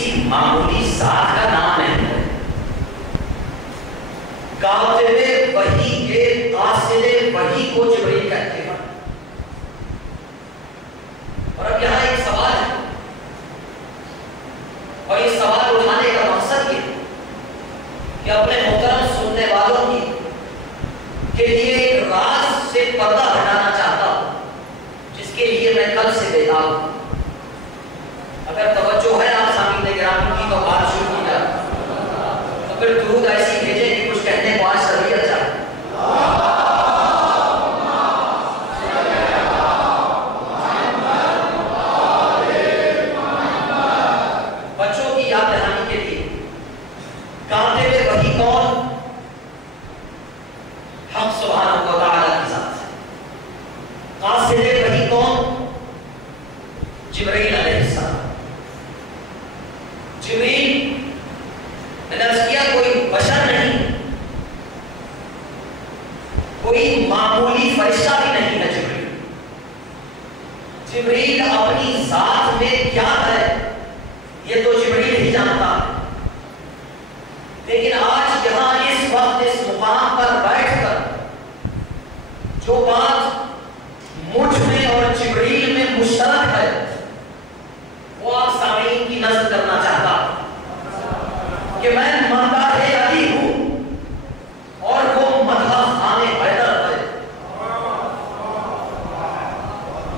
کسی معمولی ذات کا نام نہیں ہے. کاتب وحی کے قاصد وحی کو جبرائیل کہتے ہیں. اور اب یہاں ایک سوال ہے اور اس سوال اٹھانے کا مقصد یہ کہ اپنے محترم سننے والوں کی کے لیے ایک راز سے پردہ ہٹانا چاہتا ہوں جس کے لیے میں کل سے بیدار ہوں. اگر توجہ ہے آپ سامعین کرام کی تو بات شروع کی جائے. تو پھر درود ایسی بھیجیں کہ کچھ کہنے کو آج تربیت چاہے. بچوں کی یاد دہانی کے لیے کاتب وحی کون؟ حق سبحانہ و تعالی کی ذات ہے. قاصد وحی کون؟ جبرائیل علیہ السلام. جبرائیل میں نے عرض کیا کوئی بشر نہیں، کوئی معمولی فرشتہ بھی نہیں ہے. جبرائیل اپنی ذات میں کیا ہے یہ تو جبرائیل ہی جانتا ہے. لیکن آج یہاں اس وقت اس مقام پر بیٹھ کر جو بات مجھ میں اور جبرائیل میں مشترک ہے وہ آپ سامعین کی نظر کرنا چاہتا کہ میں مداح علی ہوں اور وہ مداح خان حیدر ہے.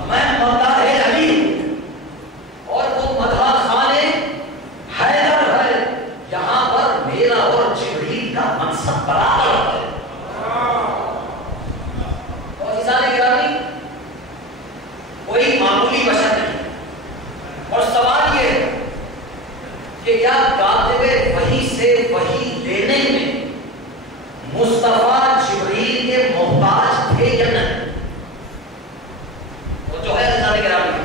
میں مداح علی ہوں اور وہ مداح خان حیدر ہے. یہاں پر میرا اور جبرائیل کا منصب برابر ہے. اور عزیزان گرامی کوئی معمولی بشر نہیں. اور سوال یہ ہے کہ کیا کاتب وحی سے وحی لینے میں مصطفیٰ جبرائیل کے محتاج تھے یا نہیں؟ وہ جو ہے عزیزان گرامی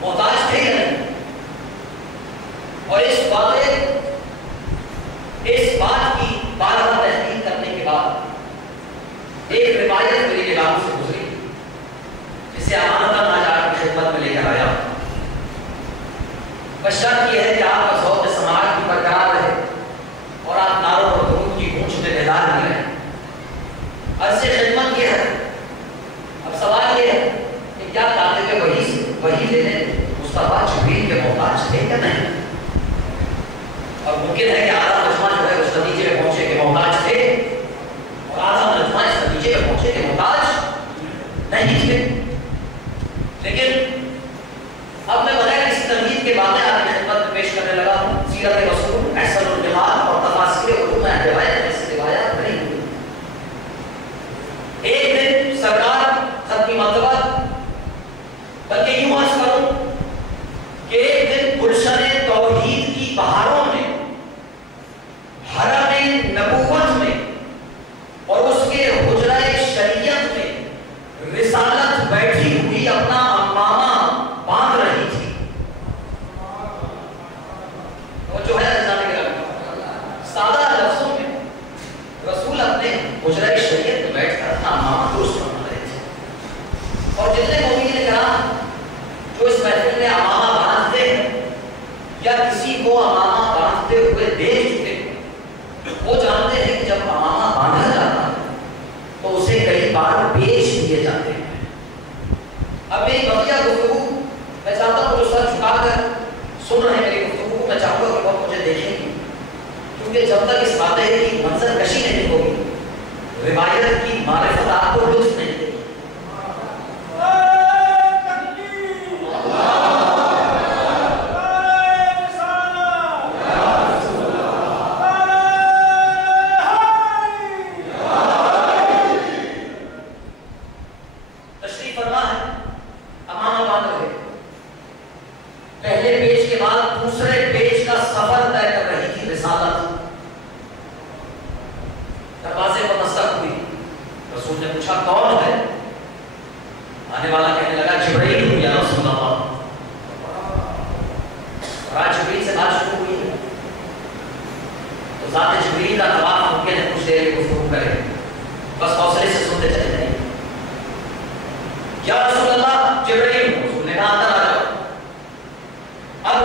محتاج تھے یا نہیں؟ اور اس بات کی بارہا تحقیق کرنے کے بعد ایک روایت میری نگاہوں سے گزری جسے امانتاً آج آپ کی خدمت میں لے کر آیا. بس شرط یہ ہے کہ آپ کا ذوق سماعت بھی برقرار رہے اور آپ نعروں اور درود کی گونج میں بیدار نہیں رہیں. عرض خدمت یہ ہے، اب سوال یہ ہے کہ کیا کاتب وحی سے وحی لینے مصطفیٰ جبرائیل کے محتاج تھے یا نہیں؟ اور ممکن ہے کہ آدھا مجمع جو ہے اس نتیجے میں پہنچے کہ محتاج تھے اور آدھا مجمع اس نتیجے میں پہنچے کہ محتاج نہیں تھے. لیکن اب میں بغیر کسی تمہید کے باتیں آپ کی خدمت میں پیش کرنے لگا ہوں. سیرت رسول، احسن الجمال اور تفاسیر علوم روایت میں سے روایات نہیں ہوئی. ایک دن سرکار ختمی مرتبہ بلکہ یوں عرض کروں کہ ایک دن گلشن توحید کی بہاروں میں حرم نبوت میں اور اس کے حجرہ شریعت میں رسالت بیٹھی ہوئی اپنا امامہ باندھ رہی تھی. وہ جو ہے سادہ لفظوں میں رسول اپنے حجرہ شریعت میں بیٹھ کر اپنا امامہ درست بنا رہے تھے. اور جتنے مومنین کرام جو اس محفل میں امامہ باندھتے ہیں یا کسی کو امامہ باندھتے ہوئے دیکھ چکے وہ جانتے ہیں کہ جب امامہ باندھا جاتا ہے تو اسے کئی بار بیچ دیے جاتے ہیں. اب میری بقیہ گفتگو میں چاہتا ہوں جو سر جھکا کر سن رہے ہیں میری گفتگو میں چاہوں گا کہ وہ مجھے دیکھیں گے کیونکہ جب تک اس واقعے کی منظر کشی نہیں ہوگی روایت کی معرفت آپ کو لطف نہیں دے گی. اب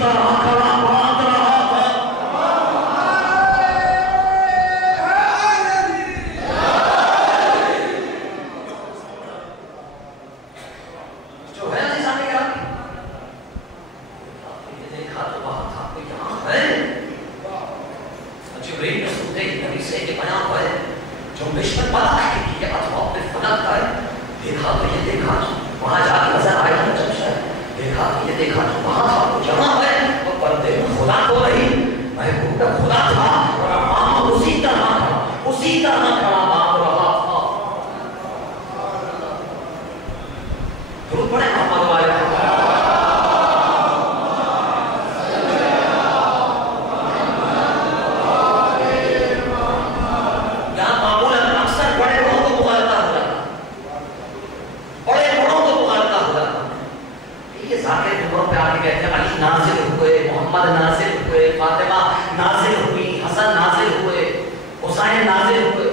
طرح کھڑا باندھ رہا تھا. جو ہے عزیزان کرام یہ دیکھا تو وہاں تھا کوئی یہاں ہے. جبرائیل نے سنتے ہی نبی سے یہ بیان ہوا ہے جو مشن بنا ہے کہ یہ اطواب میں فلک کا ہے. دیکھا تو یہ دیکھا تو وہاں جا کے نظر آیا نا جب شاید دیکھا تو یہ دیکھا تو وہاں تھا وہ جہاں ہے وہ پردے میں خدا تو رہی محبوب کا خدا تھا اور امام اسی طرح تھا اسی طرح کھڑا باندھ رہا تھا. درود پڑھیں محمد والے نازل ہوئے, محمد نازل ہوئے, فاطمہ نازل ہوئی, حسن نازل ہوئے, حسین نازل ہوئے.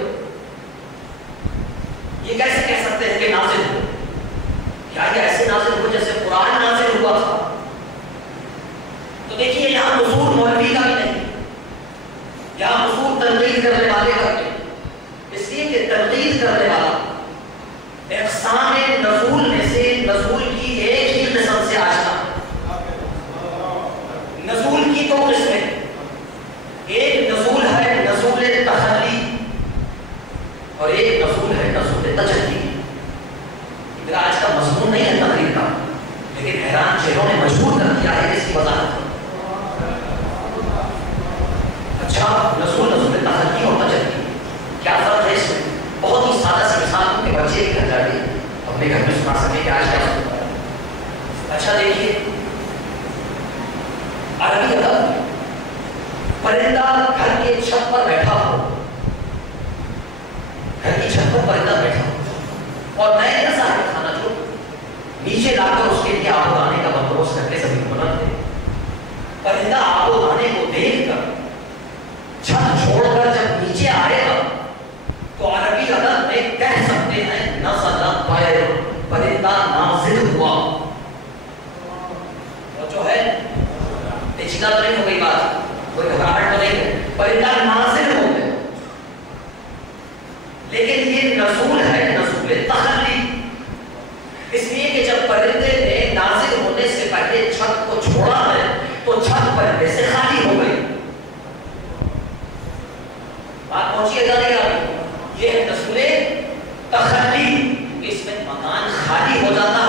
یہ کیسے کہہ سکتے ہیں کہ نازل ہوئے؟ کیا یہ ایسے نازل ہوئے جیسے قرآن نازل ہوا تھا؟ تو دیکھیے یہاں نزول مولوی کا بھی نہیں, یہاں نزول تنقید کرنے والے کا بھی, اس لیے کہ تنقید کرنے والا اقسام نزول میں سے نزول کی ایک ہی قسم سے آشنا. نزول کی دو قسمیں, ایک نزول ہے نزول تخلی اور ایک نزول ہے نزول تجلی. میرا آج کا مضمون نہیں ہے تقریر کا, لیکن حیران چہروں نے مجبور کر دیا ہے اس کی وضاحت. اچھا نزول تخلی اور تجلی کیا فرق ہے اس میں؟ بہت ہی سادہ سی مثال کے بچے ہی گھر جاتے اپنے گھر میں سنا سکے کہ آج کیا سنتا ہے. اچھا دیکھیے عربی ادب پرندہ گھر کے چھت پر بیٹھا ہو, گھر کی چھت پر پرندہ بیٹھا ہو اور نئے ایسا ہے کھانا جو نیچے لا کر اس کے لیے آب و دانے کا بندوبست کر کے زمین پر رکھ دے. پرندہ آب و دانے کو دیکھ کر چھت چھوڑ کر جب نیچے آئے گا تو عربی ادب میں کہہ سکتے ہیں نزل الطیر, پرندہ نازل ہوا. اور جو ہے پیچیدہ تو نہیں ہو گئی بات, کوئی گھبراہٹ تو نہیں ہے, پرندہ نازل ہو گئے. لیکن یہ نزول ہے نزول تخلی, اس لیے کہ جب پرندے نے نازل ہونے سے پہلے چھت کو چھوڑا ہے تو چھت پرندے سے خالی ہو گئی. بات پہنچی ہے جانے گا, یہ ہے نزول تخلی. اس میں مکان خالی ہو جاتا